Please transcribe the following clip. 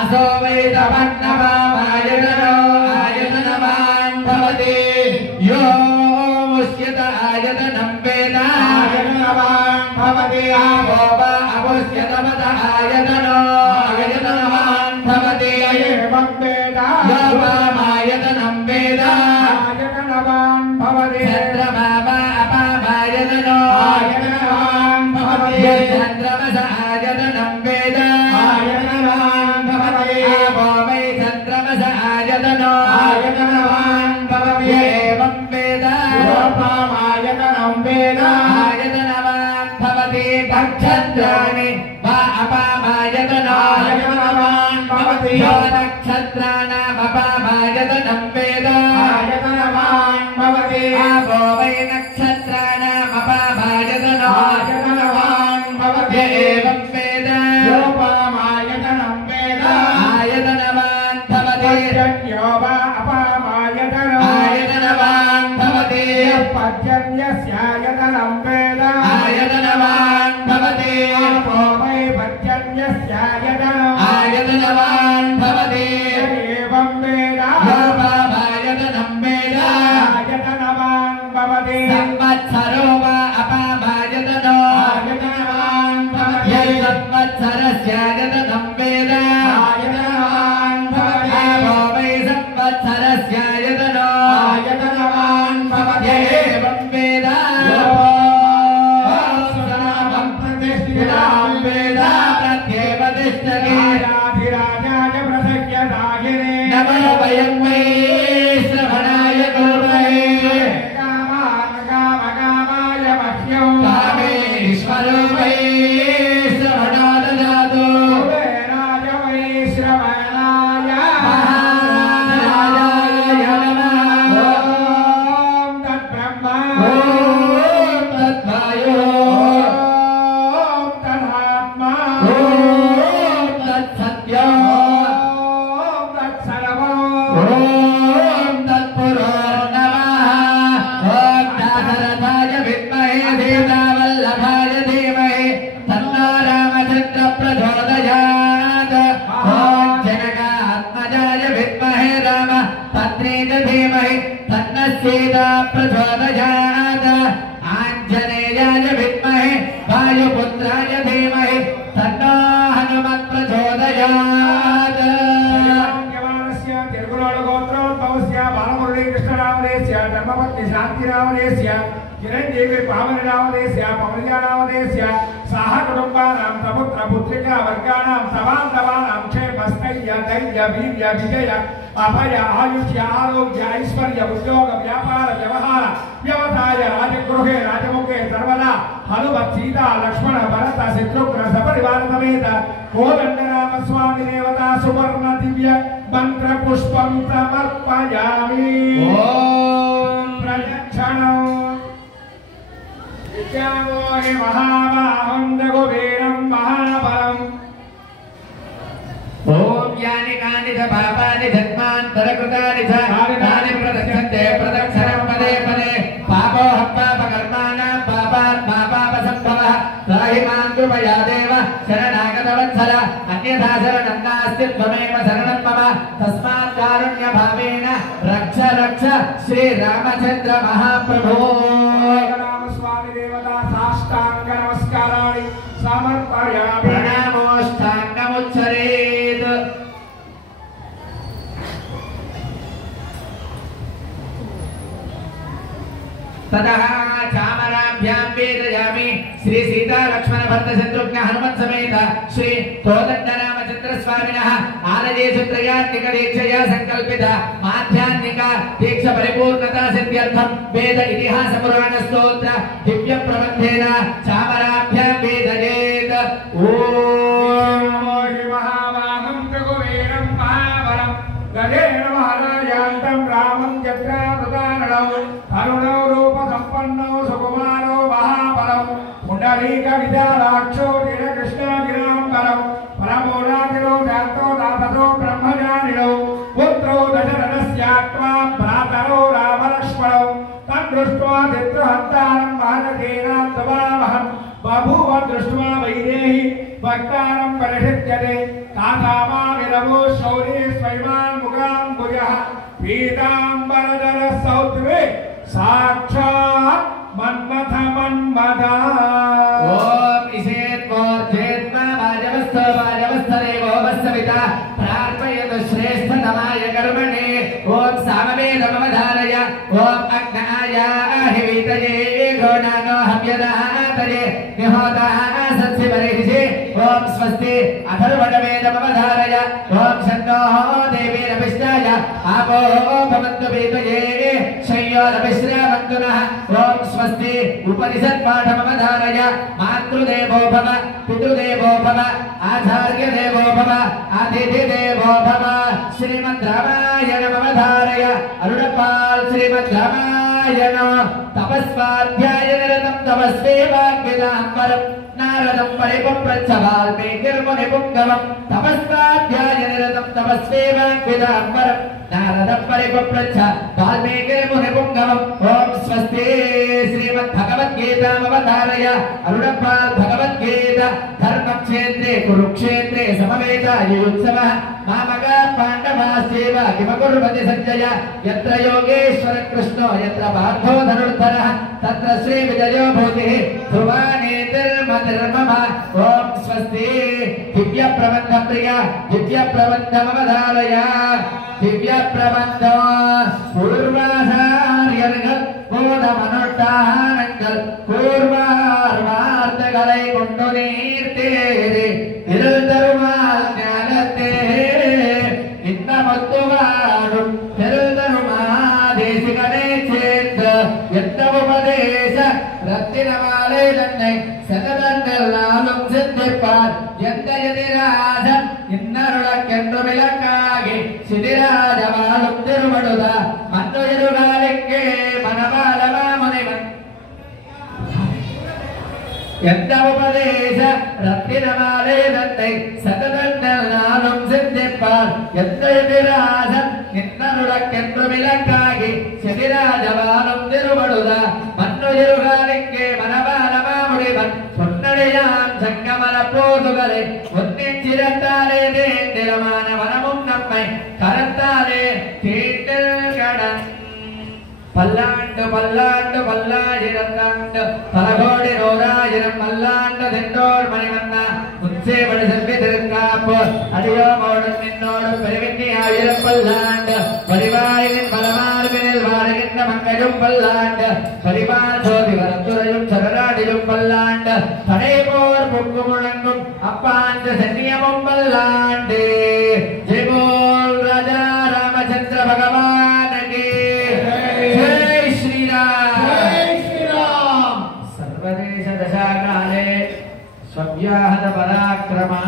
असो वैतमन्नवायतनो आयतनवान् भवति यो मुष्यत आयतनं वेद आयतनवान् भवति आपो वा अमुष्यतमत आयतनो आयतनवान् भवति एवं वेद यो वामायतनं वेद आयतनवान् भवति चन्द्रमा वा अपामायतनो आयतनवान् भवति चन्द्रमस आयतनं वेद आयतनवान् भवति आपो वै चन्द्रमस आयतनो आयतनवान् भवति एवं वेद योपामायतनं वेद आयतनवान् भवति नक्षत्राणि वा अपामायतनो आयतनवान् भवति यो नक्षत्राणाम् अपामायतनं वेद आयतनवान् भवति आपो वै नक्षत्राणाम् अपामायतनो आयतनवान् भवति एवं वेद योपामायतनं वेद आयतनवान् भवति यो वा अपामायतनो आयतनवान् भवति पर्जन्यस्यायतनं वेद आयतनवान् भवति आपो वै पर्जन्यस्यायतनो आयतनवान् भवति एवं वेद योपामायतनं वेद आयतनवान् भवति संवत्सरो वा अपामायतनो आयतनवान् भवति संवत्सरस्यायतनं वेद आयतनवान् भवति आपो वै संवत्सरस्यायतनो आयतनवान् भवति एवं वेद योऽसुनामं प्रतिष्ठितां वेद प्रत्येवतिष्ठति राधिराजाय प्रसख्यदायिने नमो वयं वै श्रवणाय कुर्महे कामाय मह्यं कामेश्वरो वै श्रवणाय ददातु कुबेराय वै श्रवणाय महाराजाय नमः ॐ तद्ब्रह्मा ॐ तद्वायो ॐ तदात्मा ॐ तत्सत्यो ॐ तत्सर्वो ॐ तत्पुरो नमः ॐ दाशरथाय विद्महे सीतावल्लभाय धीमहि तन्नो रामचन्द्र प्रचोदयात् ॐ जनकात्मजाय विद्महे रामभद्रे च धीमहि तन्नः सीता प्रचोदयात् आञ्जनेयाय विद्महे वायुपुत्राय धीमहि तन्नो हनुमत् प्रचोदयात् बालमुरलीकृष्णरामदेस्य धर्मपत्नी शान्तिरामदेस्य चिरञ्जीवी पावनरामदेस्य पवनजारामदेस्य साह कुटुम्बानां सपुत्र पुत्रिका वर्गाणां सवान्तवानां क्षेमस्थैर्य धैर्य वीर्य विजय अभय आयुष्य आरोग्य ऐश्वर्य उद्योग व्यापार व्यवहार व्यवसाय राजगृहे राजमुखे सर्वदा हनुमत् सीता लक्ष्मण भरत शत्रुघ्न सपरिवार समेत कोदण्डराम स्वामी देवता सुवर्ण दिव्य मंत्र पुष्पं समर्पयामि ओम प्रदक्षिणं विद्यामो हि महाबाहुं कुबेरं महाबलम् ओम यानि कानि च पापानि जन्मान्तरकृतानि च तानि प्रदक्षन्ते प्रदक्षिणं पदे पदे पापोऽहं पापकर्माणां पापात् पापापसम्भवः त्राहि मां कृपया देव शरणागतवत्सल अन्यथा शरणं नास्ति त्वमेव शरणं मम तस्मात् कारुण्यभावेन रक्ष रक्ष श्रीरामचन्द्र महाप्रभो स्वामी देवता साष्टांग नमस्काराणि समर्पयामि प्रणामोष्टाङ्गमुच्चरेत् ततः चामराभ्यां वेदयामि श्री सीता लक्ष्मण भरत शत्रुघ्न हनुमत् समेत श्री कोदण्डरामचन्द्र स्वामिनः आलये त्रयात्मिक दीक्षया संकल्पित माध्यात्मिक दीक्षा परिपूर्णता सिद्ध्यर्थं वेद इतिहास पुराण स्तोत्र दिव्य प्रबन्धेन चामराभ्यां वेदयेत् ओम महावाहं कुबेरं महाबलं गजेन महाराजान्तं रामं जत्रावतारणं अरुणौ रूप संपन्नौ सुकुमारो महाबलं पुण्डरीक विद्याराक्षो कृष्णागिराम्बरं परमोराजिरो जातो दापतो ब्रह्मजानिनो पुत्रो दशरथस्यात्मा भ्रातरो रामलक्ष्मणौ तद्दृष्ट्वा चित्रहन्तारं महनकेनां तवामहं बभूव दृष्ट्वा वैदेही भक्तारं परिषिध्यते तासामाविर नमो शौर्य स्वयं मुगां भुजः पीतांबरधर सौत्वे साक्षात् मन्मथ मन्मदा ओम इषेत्मोर्धेत्मा वाजवस्थरेवो वस्सविता प्रार्थयतु श्रेष्ठतमाय कर्मणे ओम सामवेदमवधारय ओम अग्नायाहिवितये घोणानो हव्यदातये निहोताः सत्सिवरिषि ओम स्वस्ति अथर्वणवेदमवधारय ओम शन्नो देवीरविष्टाय आपो भवन्तु वेदये शय्योरविश्रावन्तु नः ओम स्वस्ति उपनिषत्पाठमवधारय मातृदेवो भव पितृदेवो भव आचार्यदेवो भव अतिथिदेवो भव श्रीमद्रामायणमवधारय अरुणपाल श्रीमद्रामायण तपस्वाध्यायनिरतं तपस्वेवाग्विदाम्बरम् नारदं परिपप्रच्छ वाल्मीकिर्मुनिपुङ्गवं तपस्वाध्यायनिरतं तपस्वेवाग्विदाम्बरम् नारदं परिपप्रच्छ वाल्मीकिर्मुनिपुङ्गवम् ॐ स्वस्ति श्रीमद्भगवद्गीतामवधारय अरुणपाल भगवद्गीता धर्मक्षेत्रे कुरुक्षेत्रे समवेतायुत्सवः मामका पाण्डवास्येव किमकुर्वति सञ्जय यत्र योगेश्वर कृष्णो यत्र पार्थो धनुर्धरः तत्र श्रीविजयो भूतिः ध्रुवानेतिर्मतिर्मम ॐ स्वस्ति दिव्यप्रबन्धप्रिय दिव्यप्रबन्धमवधारय दिव्यप्रबन्धो पूर्वाचार्यர்கள் போதமனுட்டானங்கள் கூர்வார்வார்த்தகளை கொண்டு நீர்த்தேறி இருள் தருமால் ஞானத்தே இன்னமத்துவாடும் பெருள் தருமாதேசிகனே சேர்ந்த எந்த உபதேச ரத்தினமாலை தன்னை சகதங்களாலும் சிந்திப்பார் எந்த எதிராஜன் இன்னருளக்கென்று விளக்காகி சிதிராஜவாளும் திருமடுத மன்னுயிருகாலிங்கே மனபாலமா முனிவன் எந்த உபதேச ரத்தினமாலை தன்னை சகதங்களாலும் சிந்திப்பார் எந்த எதிராஜன் இன்னருளக்கென்று விளக்காகி சிதிராஜவாளும் திருமடுத மன்னுயிருகாலிங்கே மனபாலமா முனிவன் பொன்னடையான் சங்கமர போதுகளை ஒன்னின் சிரத்தாலே தேந்திரமான வனமும் நம்மை கரத்தாலே தீண்டில் கடன் பல்லாண்டு பல்லாண்டு பல்லாயிரத்தாண்டு பலகோடி நூறாயிரம் பல்லாண்டு தென்றோர் மணிவண்ணா உச்சேபடி செல்வி திருக்காப்பு அடியோமோடும் நின்னோடும் பெருவிண்ணி ஆயிரம் பல்லாண்டு பரிவாயின் பலமார்பினில் வாழுகின்ற மக்களும் பல்லாண்டு பரிவார் சோதி வரத்துறையும் சரராடிலும் பல்லாண்டு படைபோர் பொங்கு முழங்கும் அப்பாண்டு சன்னியமும் பல்லாண்டு ஜெய்போல் ராஜா ராமச்சந்திர பகவானுக்கு जय श्री राम सर्वदेश दशाकाले स्वव्याहत पराक्रमा